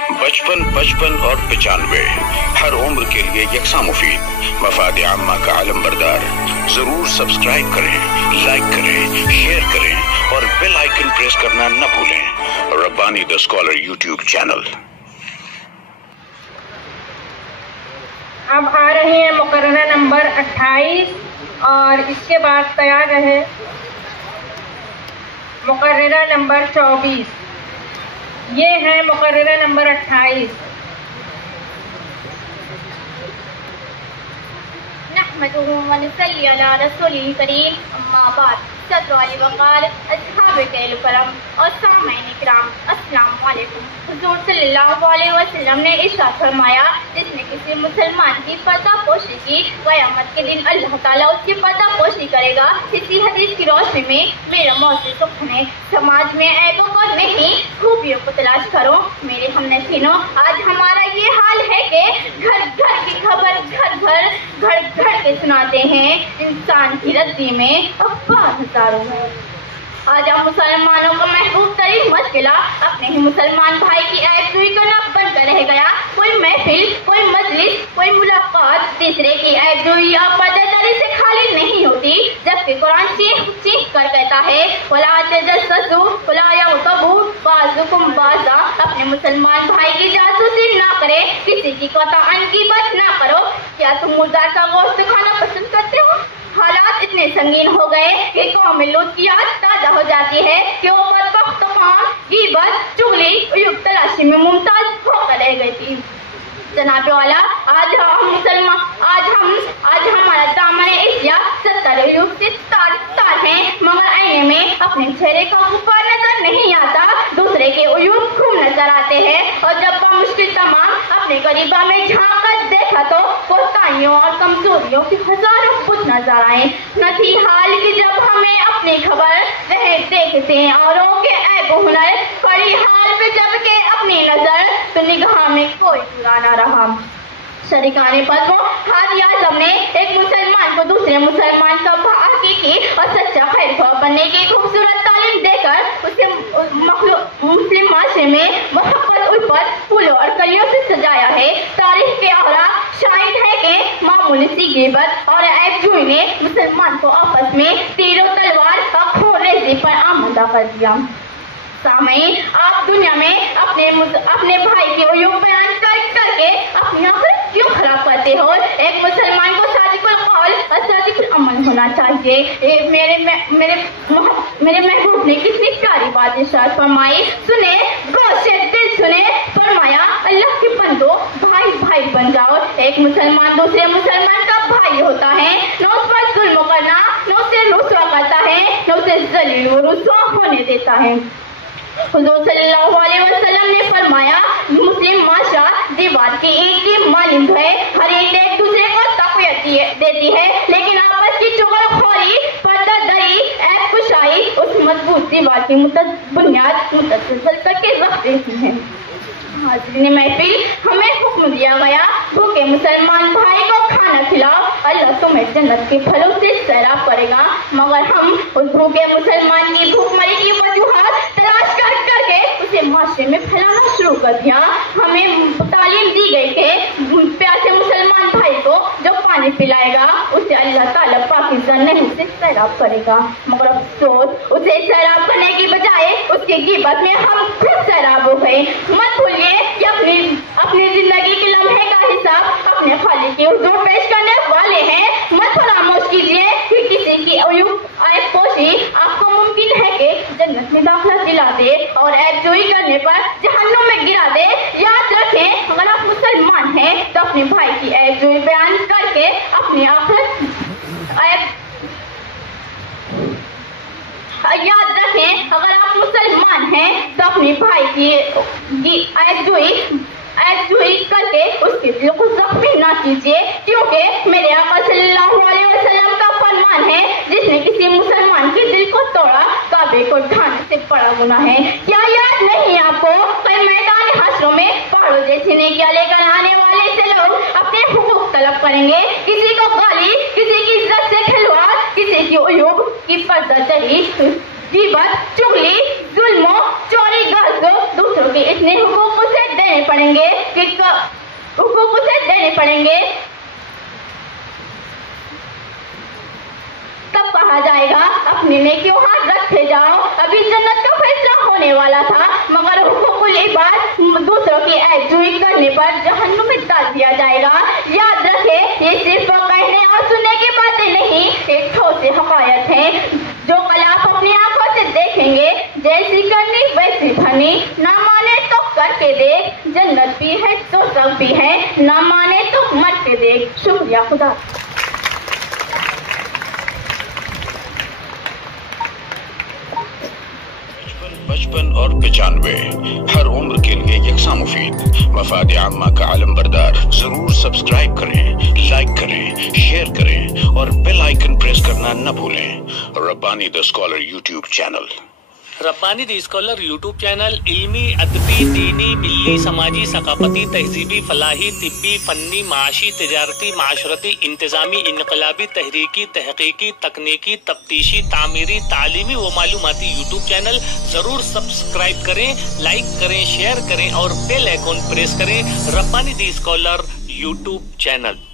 55 55 और 95 हर उम्र के लिए यकसा मुफीद, मफाद आम्मा का आलम बरदार। जरूर सब्सक्राइब करें, लाइक करें, शेयर करें और बेल आइकन प्रेस करना न भूलें। Rabbani the scholar YouTube channel. अब आ रही है मुकर्ररा नंबर 28 और इसके बाद तैयार रहे मुकर्ररा नंबर 24। ये है मुकर्ररा नंबर 28। नहमदुहु व नसल्ली अला रसूलिल करीम, अम्मा बाद। सल्लल्लाहु अलैहि वसल्लम, अस्हाबे करम और सामईन इकराम, अस्सलाम वालेकुम। हुजूर सल्लल्लाहु अलैहि वसल्लम ने इरशाद फरमाया, जिसने किसी मुसलमान की पर्दापोशी की, क़यामत के दिन अल्लाह ताला उसकी पर्दापोशी करेगा। इसी हदीस की रोशनी में मेरा मौजूद सुखने समाज में ऐबों को नहीं, खूबियों को तलाश करो। मेरे हमनशीनों, आज हमारा ये हाल है कि घर घर की खबर घर घर के सुनाते हैं। इंसान की रद्दी में अखबार हजारों हैं। आज हम मुसलमानों का महबूब तरीन मशगिला अपने ही मुसलमान भाई की ऐबजोई करना बनकर रह गया। कोई महफिल, कोई मजलिस, कोई मुलाकात तीसरे की ऐबजोई या पर्दादारी से खाली नहीं होती, जबकि कुरान चीख कर कहता है, वला तजस्ससु वला यग़्तबू बाज़ुकुम बाज़ा। अपने मुसलमान भाई की जासूसी ना करे, किसी की क़ताअन ग़ीबत ना करो। क्या तुम मुर्दा का गोश्त खाना पसंद करते हो? हालात इतने संगीन हो गए कि कौम लूत की याद ताजा हो जाती है कि वो बदबख्त कौम ग़ीबत, चुगली, उयुब तलाशी में मुमताज होकर रह गई थी। जनाब वाला, आज हमारा दामन इश्या 70 उयुब से तार हैं, मगर आईने में अपने चेहरे का गुब्बार नजर नहीं आता, दूसरे के उयुब खूब नजर आते हैं। और जब मुश्किल तमाम अपने गरीबा में झांक कर देखा तो कोताहियों और कमजोरियों की हजारों कुछ नजर आए। न थी हाल की जब हमें अपनी खबर देखते हैं औरों के ऐब हुनर, पड़ी हाल पे जब के अपनी नजर, तो निगाह में कोई बुरा न रहा। शरीकाने पर वो हादी आज़म ने एक मुसलमान को दूसरे मुसलमान का हकीकी और सच्चा खैर बनने की खूबसूरत तालीम देकर उसे मुस्लिम माशरे में मोहब्बत उल्फत, फूलों और कलियों से सजाया है। तारीख के औरा शाहिद है कि मामूली सी ग़ीबत और ऐबजोई ने मुसलमान को आपस में तीरों तलवार और खून रेज़ी पर आमादा कर दिया। सामईन, आप दुनिया में अपने भाई के उयूब बयान करके अपनी आखिरत क्यों खराब करते हो? एक मुसलमान को सादिकुल कौल और सादिकुल अमल होना चाहिए। मेरे महबूब ने कितनी प्यारी बात इरशाद फरमाई, सुने गोशे दिल सुने, फरमाया अल्लाह के बंदो भाई भाई बन जाओ। एक मुसलमान दूसरे मुसलमान का भाई होता है, न उस पर जुल्म करना, न उसे रुसवा करता है, न उसे जलील व रुसवा होने देता है। हुजूर सल्लल्लाहु अलैहि वसल्लम ने फरमाया, मुस्लिम माशरा दीवार की ईंट की मानिंद है, हर ईंट एक दूसरे को तक़वियत देती है, लेकिन आपस की चुगलखोरी, पर्दादारी, ऐब कुशाई उस मजबूत दीवार की बुनियाद मुतज़्ज़ल करके रख देती है। हाज़रीन महफिल, हमें हुक्म दिया गया, भूखे मुसलमान भाई को खाना खिलाओ, अल्लाह तुम्हें जन्नत के फलों से सैराब करेगा। मगर हम उस भूखे मुसलमान की भूखमरी की वजूहात तलाश करके उसे माशरे में फैलाना शुरू कर दिया। हमें तालीम दी गई कि प्यासे मुसलमान भाई को जो पानी पिलाएगा उसे अल्लाह ताला पाकीज़ा नहर से सैराब करेगा। मगर अफसोस, उसे सैराब करने की बजाय उसकी ग़ीबत में हम खुद सैराब हो गए। मत भूलिए कि अपनी जिंदगी के लम्हे का हिसाब अपने खालिक के हुजूर पेश करने वाले हैं। मत फरामोश कीजिए कि किसी की उयूब ऐबपोशी आपको मुमकिन है कि जन्नत में दाखिला दिला दे और ऐबजोई करने पर जहन्नुम में गिरा दे। याद रखें, अगर आप मुसलमान हैं तो अपने भाई की ऐबजोई बयान करके अपनी आखिरत याद रखें, अगर आप मुसलमान हैं तो अपने भाई की ऐबजोई करके उसके दिल को जख्मी ना कीजिए, क्योंकि मेरे आका सल्लल्लाहु अलैहि वसल्लम का फरमान है, जिसने किसी मुसलमान के दिल को तोड़ा, काबे को ढाने से बड़ा गुनाह है। क्या याद नहीं आपको, कई मैदान हाशरों में पहाड़ों जैसी नेकियां लेकर आने वाले से लोग अपने हुकूक तलब करेंगे। किसी को गाली, किसी की इज्जत से खिलवाड़, किसी की उयूब की पर्दादारी, ग़ीबत, चुगली, जुल्म, चोरी, गज़ब, दूसरों के इतने हुकूक से देने पड़ेंगे कि हुकूक उसे देने पड़ेंगे, तब कहा जाएगा अपने नेकियों हाथ रखे जाओ। अभी जन्नत का फैसला होने वाला था, मगर हुकूकुल इबाद दूसरों की एकजुई करने पर जहन्नुम में डाल दिया जाएगा। याद रखे, ये सिर्फ कहने और सुनने की बातें नहीं, एक ठोस हकायत है जो कल आप अपनी आंखों से देखेंगे। जैसी करनी वैसी भरनी, ना माने तो करके देख, जन्नत भी है तो सब भी है, ना माने तो मत के देख। शुक्रिया खुदा। बचपन और 95 हर उम्र के लिए यकसा मुफीद। मफाद आम्मा का आलम बरदार। जरूर सब्सक्राइब करें, लाइक करें, शेयर करें और बेल आइकन प्रेस करना न भूलें। Rabbani the scholar YouTube channel. Rabbani the scholar YouTube channel इल्मी, अदबी, दीनी, मिल्ली, समाजी, सकाफती, तहजीबी, फलाही, तिब्बी, फन्नी, माशी, तिजारती, माशरती, इंतजामी, इनकलाबी, तहरीकी, तहकीकी, तकनीकी, तफ्तीशी, तामीरी, तालीमी व मालूमाती यूट्यूब चैनल जरूर सब्सक्राइब करें, लाइक करें, शेयर करें और बेल आइकन प्रेस करें। Rabbani the scholar YouTube channel.